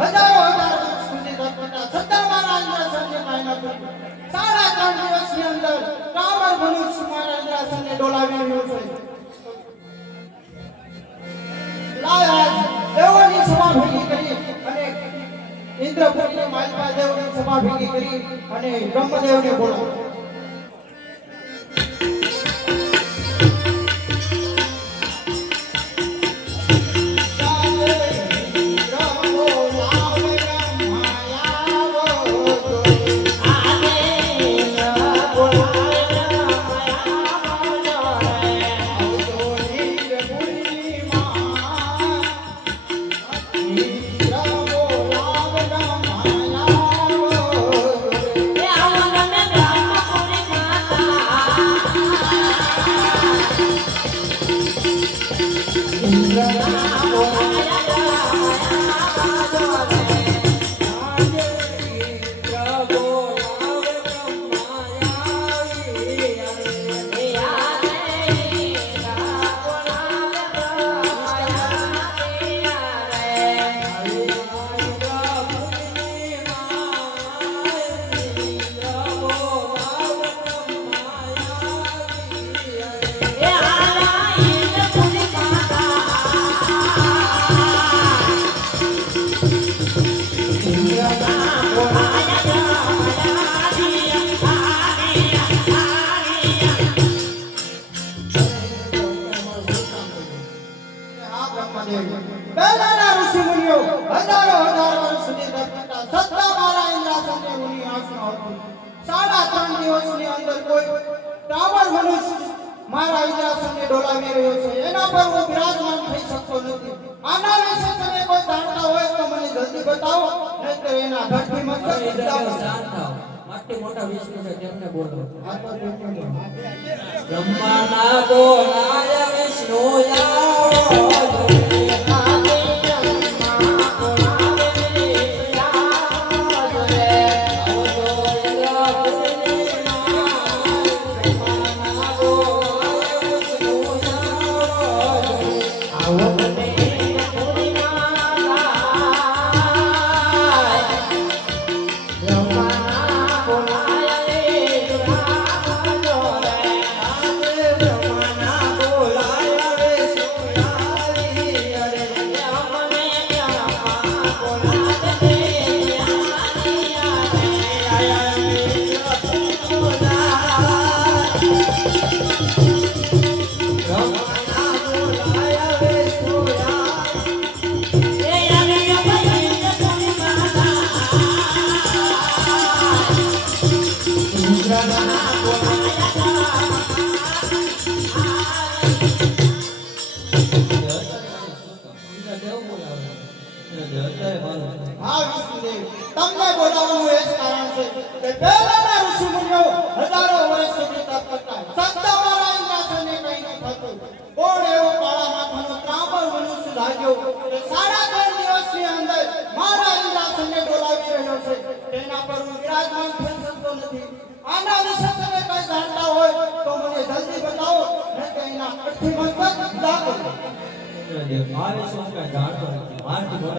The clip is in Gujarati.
હજારો હજારો વર્ષ સુધી તપ કરતા. છતાં મારા ઇન્દ્રાસનને કાંઈ ન થતું. સાડા ત્રણ દિવસની અંદર રાવણ મનુષ્ય મારા ઇન્દ્રાસનને ડોલાવી રહ્યો છે લાય આજ દેવોની સભા ભેગી કરી અને ઇન્દ્રપુરીને માલપા દેવની સભા ભેગી કરી અને બ્રહ્મદેવને બોલાવ્યો છે. પહેલાના ઋષિ મુનિઓ હજારો હજારો વર્ષ સુધી રચતા સત્તા મારા ઇન્દ્રાસનને મુનિ આસનો હતું. સાડા ત્રણ દિવસની અંદર કોઈ બ્રાહ્મણ મનુષ્ય મારા ઇન્દ્રાસનને ડોલાવી રહ્યો છે. એના પર હું બિરાજમાન થઈ શકતો નથી. આના વિશે તમે કોઈ જાણતા હોય તો મને જલ્દી બતાવો નહીતર એના ધરતી મસ્તક જાણતા મોટા વિષ્ણુ છે તેમને બોલો બ્રહ્માના ગોળા તમને બોલાવવાનું એ જ કારણ છે કે પહેલાના ઋષિમુનિઓ વર્ષ સુધી તપ કરતા લાગ્યો કે સાડા મારે શું કઈ જાણતો નથી. મારથી